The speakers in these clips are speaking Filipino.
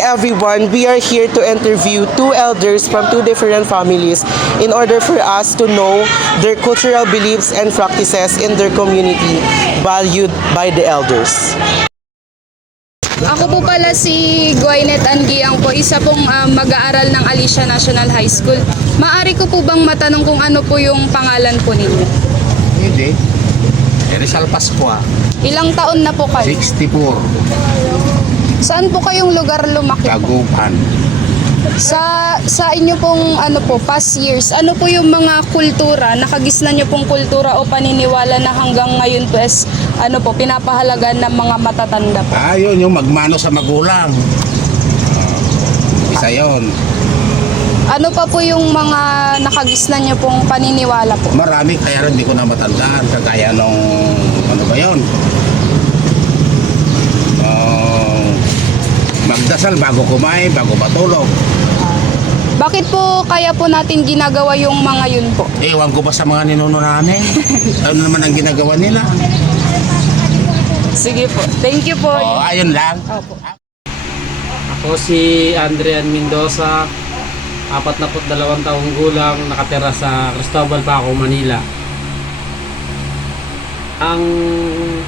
everyone, we are here to interview two elders from two different families in order for us to know their cultural beliefs and practices in their community valued by the elders. Ako po pala si Gwyneth Anguiang po, isa pong mag-aaral ng Alicia National High School. Maaari ko po bang matanong kung ano po yung pangalan po ninyo? Hindi. Rizal Pascua, Ilang taon na po kayo? 64, Saan po kayong lugar lumaki po? Tagupan. Sa inyo pong past years, ano po yung mga kultura, nakagisnan nyo pong kultura o paniniwala na hanggang ngayon po is pinapahalagan ng mga matatanda po? Yun yung magmano sa magulang. Isa yun. Ano pa po yung mga nakagisnan nyo pong paniniwala po? Marami, kaya rin hindi ko na matandaan. Kagaya nung, ano ba yun? Magdasal bago kumain, bago matulog. Bakit po kaya po natin ginagawa yung mga yun po? Ewan ko ba sa mga ninuno namin? Ano naman ang ginagawa nila? Sige po. Thank you po. Ayun lang. Opo. Ako si Andrian Mendoza, 42 taong gulang, nakatira sa Cristobal, Paco, Manila. Ang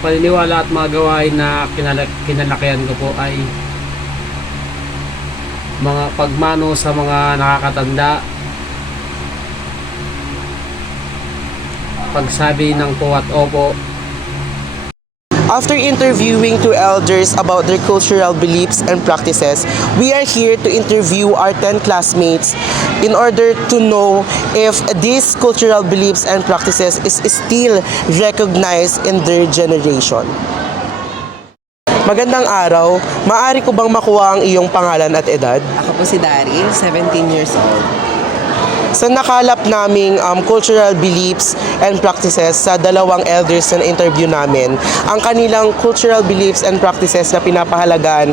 paniniwala at mga gawain na kinalakihan ko po ay mga pagmano sa mga nakakatanda, pagsabi ng po at opo. After interviewing two elders about their cultural beliefs and practices, we are here to interview our 10 classmates in order to know if these cultural beliefs and practices is still recognized in their generation. Magandang araw. Maaari ko bang makuha ang iyong pangalan at edad? Ako po si Daryl, 17 years old. Sa nakalap naming cultural beliefs and practices sa dalawang elders na interview namin, ang kanilang cultural beliefs and practices na pinapahalagan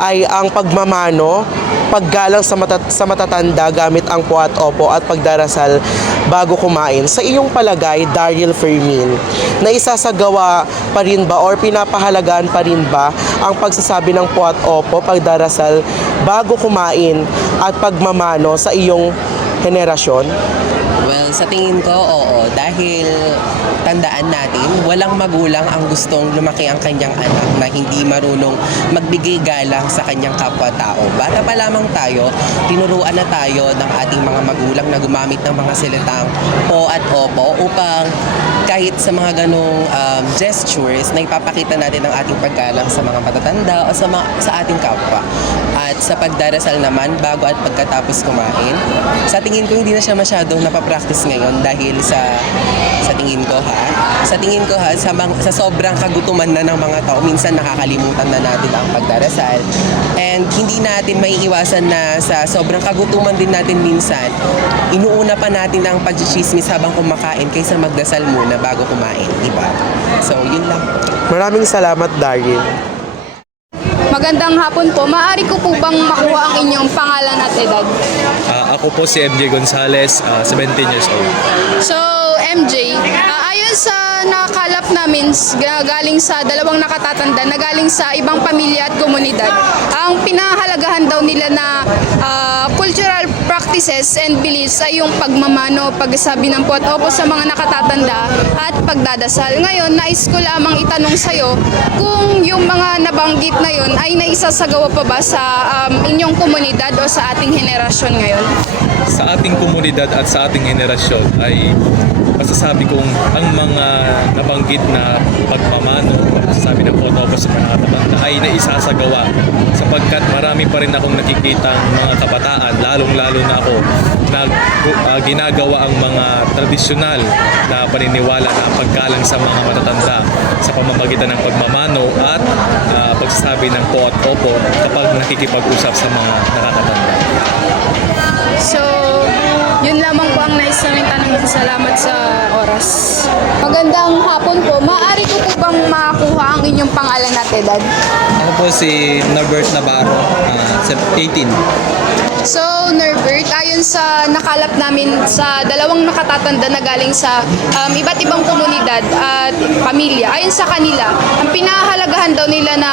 ay ang pagmamano, paggalang sa matatanda gamit ang po at opo at pagdarasal bago kumain. Sa iyong palagay, Daryl Fermin, na isasagawa pa rin ba or pinapahalagaan pa rin ba ang pagsasabi ng po at opo, pagdarasal bago kumain at pagmamano sa iyong henerasyon? Well, sa tingin ko, oo. Dahil tandaan natin, walang magulang ang gustong lumaki ang kanyang anak na hindi marunong magbigay galang sa kanyang kapwa-tao. Bata pa lamang tayo, tinuruan na tayo ng ating mga magulang na gumamit ng mga salitang po at opo upang kahit sa mga ganong gestures na ipapakita natin ang ating paggalang sa mga matatanda o sa ating kapwa. At sa pagdarasal naman, bago at pagkatapos kumain, sa tingin ko hindi na siya masyadong napapractice ngayon dahil sa tingin ko sa sobrang kagutuman na ng mga tao, minsan nakakalimutan na natin ang pagdarasal. And hindi natin maiiwasan na sa sobrang kagutuman din natin minsan, inuuna pa natin ang pag-chismis habang kumakain kaysa magdasal muna bago kumain, diba? So, yun lang. Maraming salamat, Daryl. Magandang hapon po. Maaari ko po bang makuha ang inyong pangalan at edad? Ako po si MJ Gonzales, 17 years old. So, MJ, ayon sa nakalap namin galing sa dalawang nakatatanda na galing sa ibang pamilya at komunidad, ang pinahalagahan daw nila na cultural practices and beliefs ay yung pagmamano, pagsabi ng po at opo sa mga nakatatanda at pagdadasal. Ngayon, nais ko lamang itanong sa'yo kung yung mga nabanggit na yun ay naisasagawa pa ba sa inyong komunidad o sa ating henerasyon ngayon? Sa ating komunidad at sa ating henerasyon ay masasabi kong ang mga nabanggit na pagmamano, pagsasabi ng opo sa mga katabanda ay naisasagawa sapagkat marami pa rin akong nakikitang mga kabataan, lalong-lalo na ako, na ginagawa ang mga tradisyonal na paniniwala na paggalang sa mga matatanda sa pamamagitan ng pagmamano at pagsasabi ng po at opo kapag nakikipag-usap sa mga nakakatanda. So, yun lamang po ang nais namin tanongin. Salamat sa oras. Magandang hapon po. Maaari ko po bang makakuha ang inyong pangalan at edad? Ako po si Norbert Navarro, 18. So, Norbert, ayon sa nakalap namin sa dalawang nakatatanda na galing sa iba't ibang komunidad at pamilya, ayon sa kanila, ang pinahahalagahan daw nila na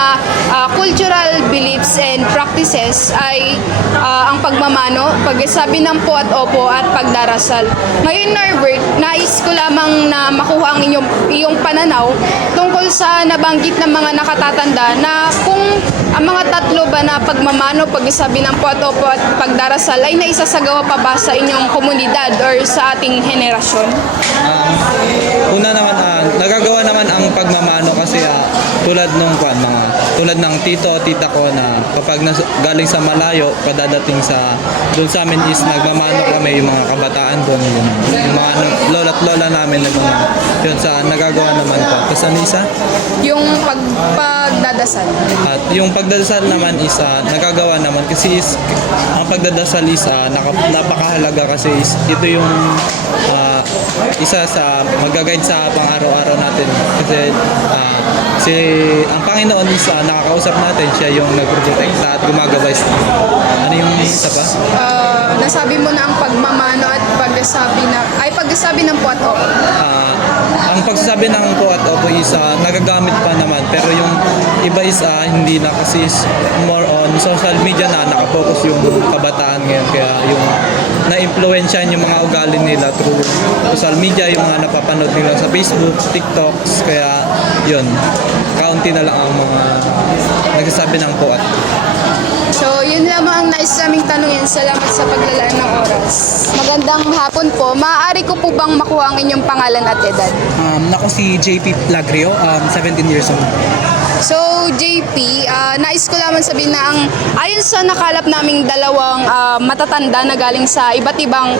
cultural beliefs and practices ay ang pagmamano, pagsabi ng po at opo at pagdarasal. Ngayon Norbert, nais ko lamang na makuha ang iyong pananaw tungkol sa nabanggit ng mga nakatatanda na kung ang mga tatlo ba na pagmamano, pagsabi ng po at opo at pagdarasal ay naisasagawa pa ba sa inyong komunidad or sa ating henerasyon? Una naman, nagagawa naman ang pagmamano kasi tulad nung tulad ng tito, tita ko na kapag galing sa malayo, padadating doon sa amin is nagmamano kami, yung mga kabataan doon, yung mga lola't lola namin, yun sa nagagawa naman pa. Tapos ano isa? Yung pagdadasal. At yung pagdadasal naman is nagagawa naman kasi ang pagdadasal is napakahalaga kasi ito yung isa sa mag-guide sa pang-araw-araw natin kasi ang Panginoon is nakakausap natin, siya yung nagproprotekta at gumagabay sa atin. Ano yung isa pa? Nasabi mo na ang pagmamano at pagsasabi ng po at opo. Ang pagsasabi ng po at opo is nagagamit pa naman, pero yung iba is hindi na kasi more on social media na nakapokus yung kabataan ngayon, kaya yung na-influensyan yung mga ugali nila through social media, yung mga napapanood nila sa Facebook, TikToks, kaya yun, kaunti na lang ang mga nagsasabi ng po at So, yun lamang ang nais naming tanungin. Salamat sa paglalaan ng oras. Magandang hapon po. Maaari ko po bang makuha ang inyong pangalan at edad? Ako si JP Lagrio, 17 years old. So, JP, nais ko lamang sabihin na ayon sa nakalap naming dalawang matatanda na galing sa iba't ibang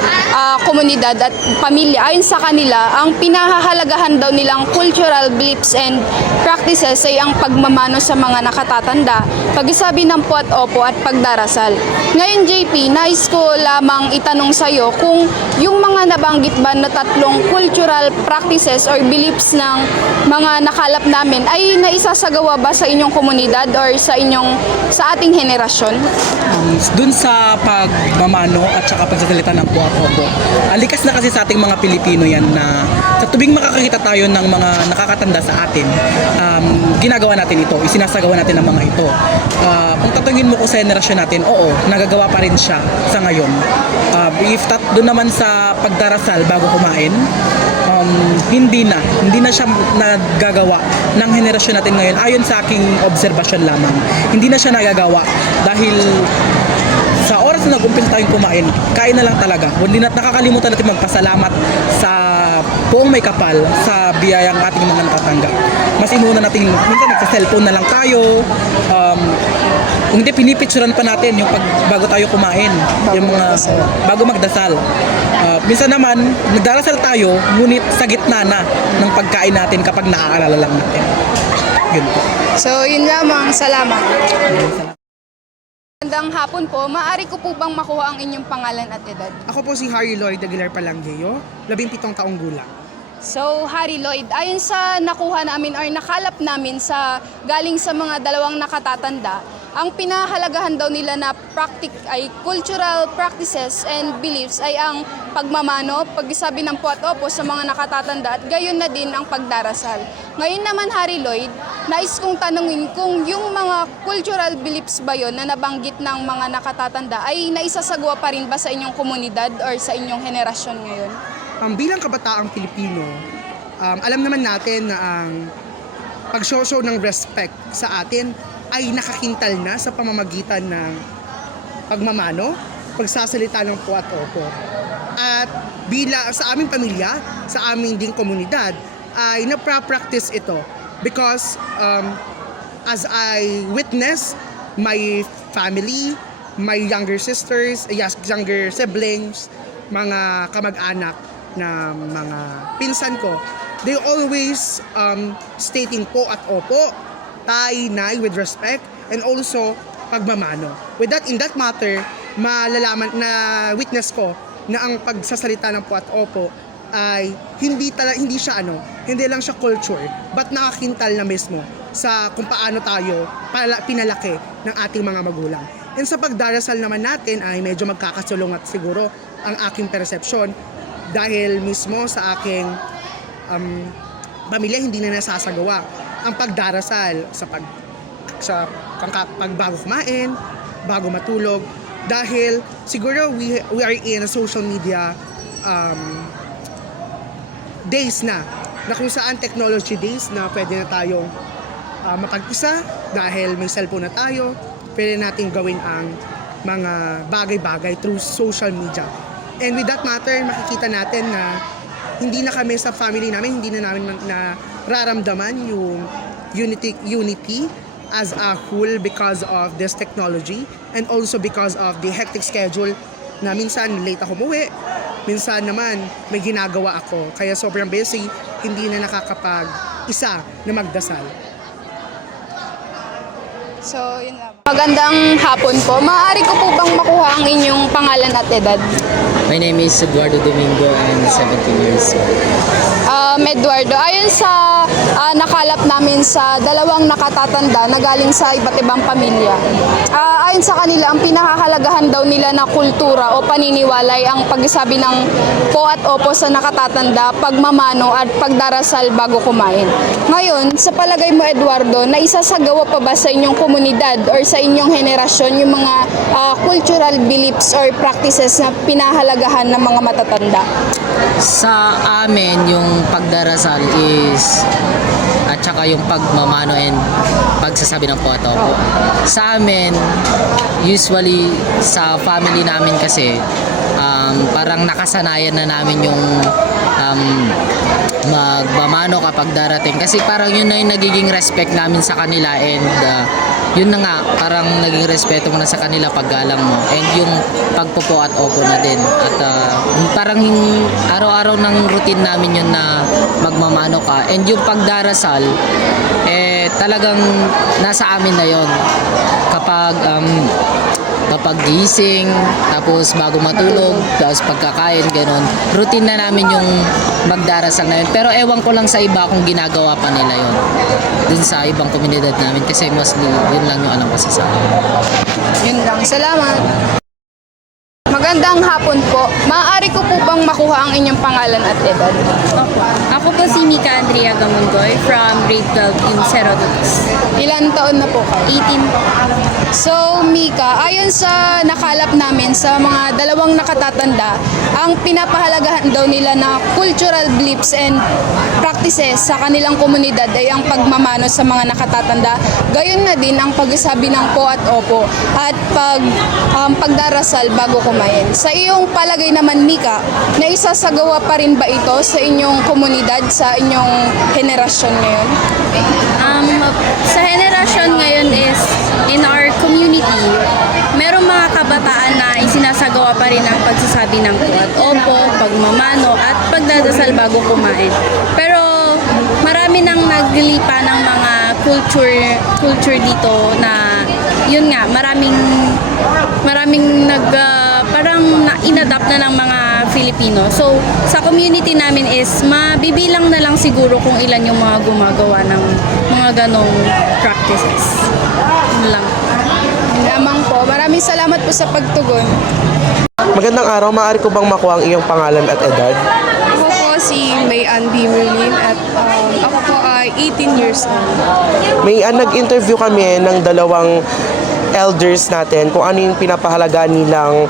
komunidad at pamilya, ayon sa kanila, ang pinahahalagahan daw nilang cultural beliefs and practices ay ang pagmamano sa mga nakatatanda, pagsasabi ng po at opo at pagdarasal. Ngayon, JP, nais ko lamang itanong sa iyo kung yung mga nabanggit ba na tatlong cultural practices or beliefs ng mga nakalap namin ay naisasagawa ba sa inyong komunidad or sa ating henerasyon? Dun sa pagmamano at saka pagsasalita ng po at opo, alikas na kasi sa ating mga Pilipino yan na sa tubing makakakita tayo ng mga nakakatanda sa atin, ginagawa natin ito, isinasagawa natin ang mga ito. Kung tatungin mo ko sa henerasyon natin, oo, nagagawa pa rin siya sa ngayon. Doon naman sa pagdarasal bago kumain, hindi na siya nagagawa ng henerasyon natin ngayon. Ayon sa aking obserbasyon lamang, hindi na siya nagagawa dahil sa oras na nag-umpisa tayong kumain, kain na lang talaga. Hindi na nakakalimutan natin magpasalamat sa buong may kapal sa biyayang ating mga nakatanggap. Mas inuna natin, minsan nagsa-cellphone na lang tayo, hindi pinipicturean pa natin yung bago tayo kumain, bago magdasal. Minsan naman, nagdarasal tayo, ngunit sa gitna na ng pagkain natin kapag naaalala lang natin. Yun po. So, yun lamang. Salamat. Magandang hapon po. Maaari ko po bang makuha ang inyong pangalan at edad? Ako po si Harry Lloyd Aguilar Palanggueyo, 17 taong gulang. So, Harry Lloyd, ayon sa nakuha namin or nakalap namin galing sa mga dalawang nakatatanda, ang pinahalagahan daw nila na cultural practices and beliefs ay ang pagmamano, pagsasabi ng po at opo sa mga nakatatanda at gayon na din ang pagdarasal. Ngayon naman, Harry Lloyd, nais kong tanungin kung yung mga cultural beliefs ba yun na nabanggit ng mga nakatatanda ay naisasagawa pa rin ba sa inyong komunidad or sa inyong henerasyon ngayon? Bilang kabataang Pilipino, alam naman natin na ang pag-show ng respect sa atin ay nakakintal na sa pamamagitan ng pagmamano, pagsasalita ng po at opo. At sa aming pamilya, sa aming ding komunidad, ay napra-practice ito because as I witness my family, my younger sisters, younger siblings, mga kamag-anak na mga pinsan ko, they always stating po at opo, tay, nay with respect, and also pagmamano. In that matter, malalaman na witness ko na ang pagsasalita ng po at opo ay hindi lang siya culture, but nakakintal na mismo sa kung paano tayo pinalaki ng ating mga magulang. And sa pagdarasal naman natin ay medyo magkakasulungat siguro ang aking persepsyon dahil mismo sa aking pamilya hindi na nasasagawa ang pagdarasal sa pag bago kumain, bago matulog, dahil siguro we are in a social media days na kung saan technology days na pwede na tayong mapag-isa dahil may cellphone na tayo, pwede natin gawin ang mga bagay-bagay through social media. And with that matter, makikita natin na hindi na kami sa family namin, hindi na namin nararamdaman yung unity as a whole because of this technology and also because of the hectic schedule na minsan late ako umuwi, minsan naman may ginagawa ako. Kaya sobrang busy, hindi na nakakapag-isa na magdasal. So, yun lang. Magandang hapon po. Maaari ko po bang makuha ang inyong pangalan at edad? My name is Eduardo Domingo and 17 years old. Eduardo, ayon sa nakalap namin sa dalawang nakatatanda na galing sa iba't ibang pamilya, ayon sa kanila, ang pinakahalagahan daw nila na kultura o paniniwala ay ang pagsasabi ng po at opo sa nakatatanda, pagmamano at pagdarasal bago kumain. Ngayon, sa palagay mo, Eduardo, na isasagawa pa ba sa inyong komunidad or sa inyong henerasyon yung mga cultural beliefs or practices na pinahalagahan ng mga matatanda? Sa amin, yung pagdarasal is at saka yung pagmamano and pagsasabi ng po at opo. Sa amin, usually sa family namin kasi parang nakasanayan na namin yung magmamano kapag darating kasi parang yun na yung nagiging respect namin sa kanila and yun na nga, parang naging respeto mo na sa kanila paggalang mo and yung pagpopo at opo na din at parang araw-araw ng routine namin yun na magmamano ka and yung pagdarasal talagang nasa amin na yun kapag gising, tapos bago matulog, tapos pagkakain, ganun. Routine na namin yung magdarasal na yun. Pero ewan ko lang sa iba kung ginagawa pa nila yun. Dun sa ibang komunidad namin kasi mostly yun lang yung alam ko sa akin. Yun lang. Salamat. Magandang hapon po. Maaari ko po bang makuha ang inyong pangalan at edad? Opo. Ako po si Mika Andrea Gamungoy from grade 12 in Cerro Dunes. Ilan taon na po kayo? 18 po. So, Mika, ayon sa nakalap namin sa mga dalawang nakatatanda, ang pinapahalagahan daw nila na cultural beliefs and practices sa kanilang komunidad ay ang pagmamano sa mga nakatatanda. Gayon na din ang pagsasabi ng po at opo at pagdarasal bago kumain. Sa iyong palagay naman, Mika, na isasagawa pa rin ba ito sa inyong komunidad, sa inyong henerasyon ngayon? Sa henerasyon ngayon is in our community, merong mga kabataan na isinasagawa pa rin ang pagsasabi ng po at opo, pagmamano at pagdadasal bago kumain. Pero marami nang naglipa ng mga culture dito na yun nga, maraming parang in-adapt na ng mga Filipino. So, sa community namin is mabibilang na lang siguro kung ilan yung mga gumagawa ng mga ganong practices. Yun lang. Lamang po. Maraming salamat po sa pagtugon. Magandang araw, maaari ko bang makuha ang iyong pangalan at edad? Ako po si May Andy Merlin at ako po ay 18 years old. May nag-interview kami ng dalawang elders natin kung ano yung pinapahalagaan nilang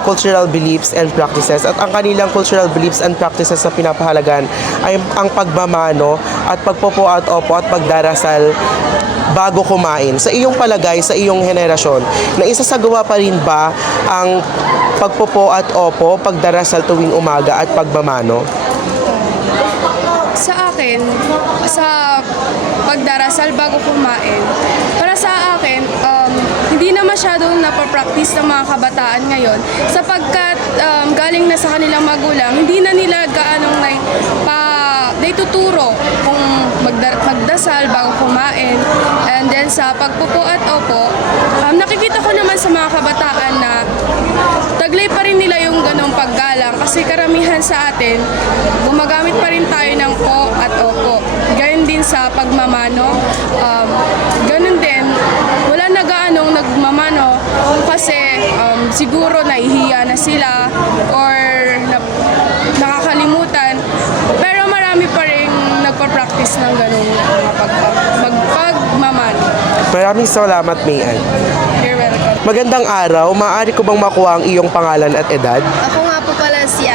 cultural beliefs and practices. At ang kanilang cultural beliefs and practices na pinapahalagaan ay ang pagmamano at pagpopo at opo at pagdarasal bago kumain. Sa iyong palagay, sa iyong henerasyon, na isasagawa pa rin ba ang pagpopo at opo, pagdarasal tuwing umaga at pagmamano? Sa akin, sa pagdarasal bago kumain, para sa akin, hindi na masyado napapractice ng mga kabataan ngayon sapagkat galing na sa kanilang magulang, hindi na nila gaanong na ituturo kung magdasal bago kumain. And then sa pagpupo at opo, nakikita ko naman sa mga kabataan na taglay pa rin nila yung ganong paggalang kasi karamihan sa atin, gumagamit pa rin tayo ng po at opo. Gayon din sa pagmamano, ganon din, wala na gaanong nagmamano kasi siguro nahihiya na sila or nakakalimutan. Pero marami pa rin nagpa-practice ng ganong pagmamano. Maraming salamat, Mayan. You're welcome. Magandang araw. Maaari ko bang makuha ang iyong pangalan at edad? Ako nga po pala si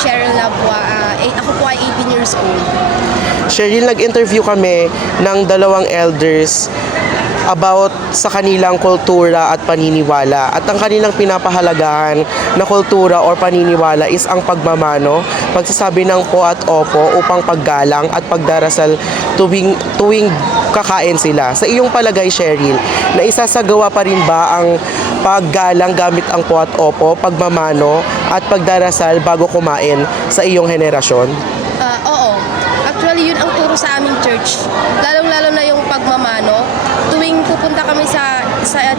Cheryl Labua. Ako po ay 18 years old. Cheryl, nag-interview kami ng dalawang elders about sa kanilang kultura at paniniwala. At ang kanilang pinapahalagahan na kultura or paniniwala is ang pagmamano, pagsasabi ng po at opo upang paggalang at pagdarasal tuwing kakain sila. Sa iyong palagay, Cheryl, na isasagawa pa rin ba ang paggalang gamit ang po at opo, pagmamano at pagdarasal bago kumain sa iyong henerasyon? Oo. Actually, yun ang turo sa aming church. Lalong-lalo na yung pagmamano. Tuwing pupunta kami sa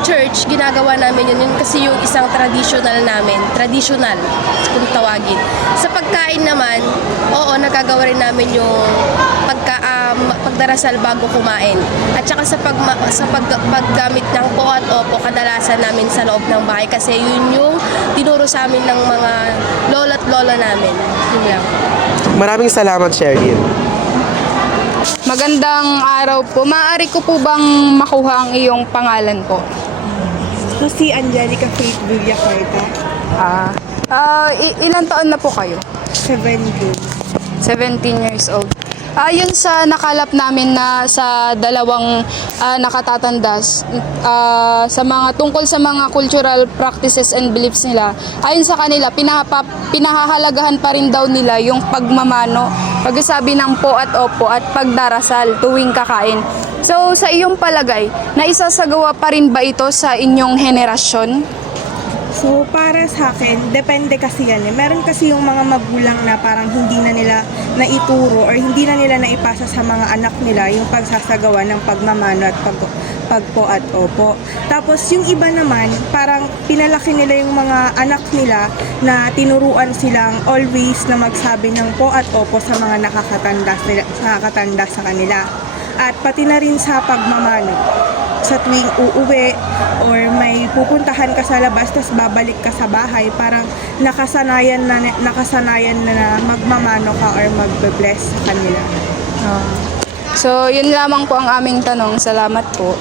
church, ginagawa namin yun. Yun kasi yung isang traditional namin. Traditional, kung tawagin. Sa pagkain naman, oo, nagagawa rin namin yung pagdarasal bago kumain. At saka sa paggamit ng po at opo, kadalasan namin sa loob ng bahay kasi yun yung tinuro sa amin ng mga lola't lola namin. Yun lang. Maraming salamat, Cheryl. Magandang araw po. Maaari ko po bang makuha ang iyong pangalan po? Ako si Angelica Faith Villacorta, Ilan taon na po kayo? 17. 17 years old. Ayon sa nakalap namin na sa dalawang nakatatandas sa mga tungkol sa mga cultural practices and beliefs nila, ayon sa kanila pinahahalagahan pa rin daw nila yung pagmamano, pagsasabi ng po at opo at pagdarasal tuwing kakain. So sa iyong palagay, naisasagawa pa rin ba ito sa inyong henerasyon? So, para sa akin, depende kasi yan eh. Meron kasi yung mga magulang na parang hindi na nila naituro or hindi na nila naipasa sa mga anak nila yung pagsasagawa ng pagmamano at pagpo at opo. Tapos yung iba naman, parang pinalaki nila yung mga anak nila na tinuruan silang always na magsabi ng po at opo sa mga nakakatanda sa kanila. At pati na rin sa pagmamano. Sa tuwing uuwi or may pupuntahan ka sa labas tapos babalik ka sa bahay, parang nakasanayan na magmamano ka or magbe-bless sa kanila. So yun lamang po ang aming tanong. Salamat po.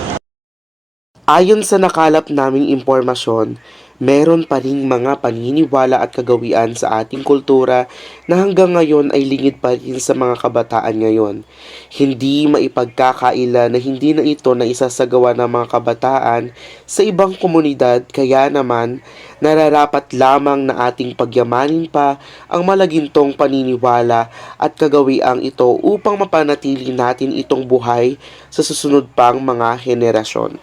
Ayon sa nakalap naming impormasyon, meron pa ring mga paniniwala at kagawian sa ating kultura na hanggang ngayon ay lingid pa rin sa mga kabataan ngayon. Hindi maipagkakaila na hindi na ito na isasagawa ng mga kabataan sa ibang komunidad, kaya naman nararapat lamang na ating pagyamanin pa ang malagintong paniniwala at kagawiang ito upang mapanatili natin itong buhay sa susunod pang mga henerasyon.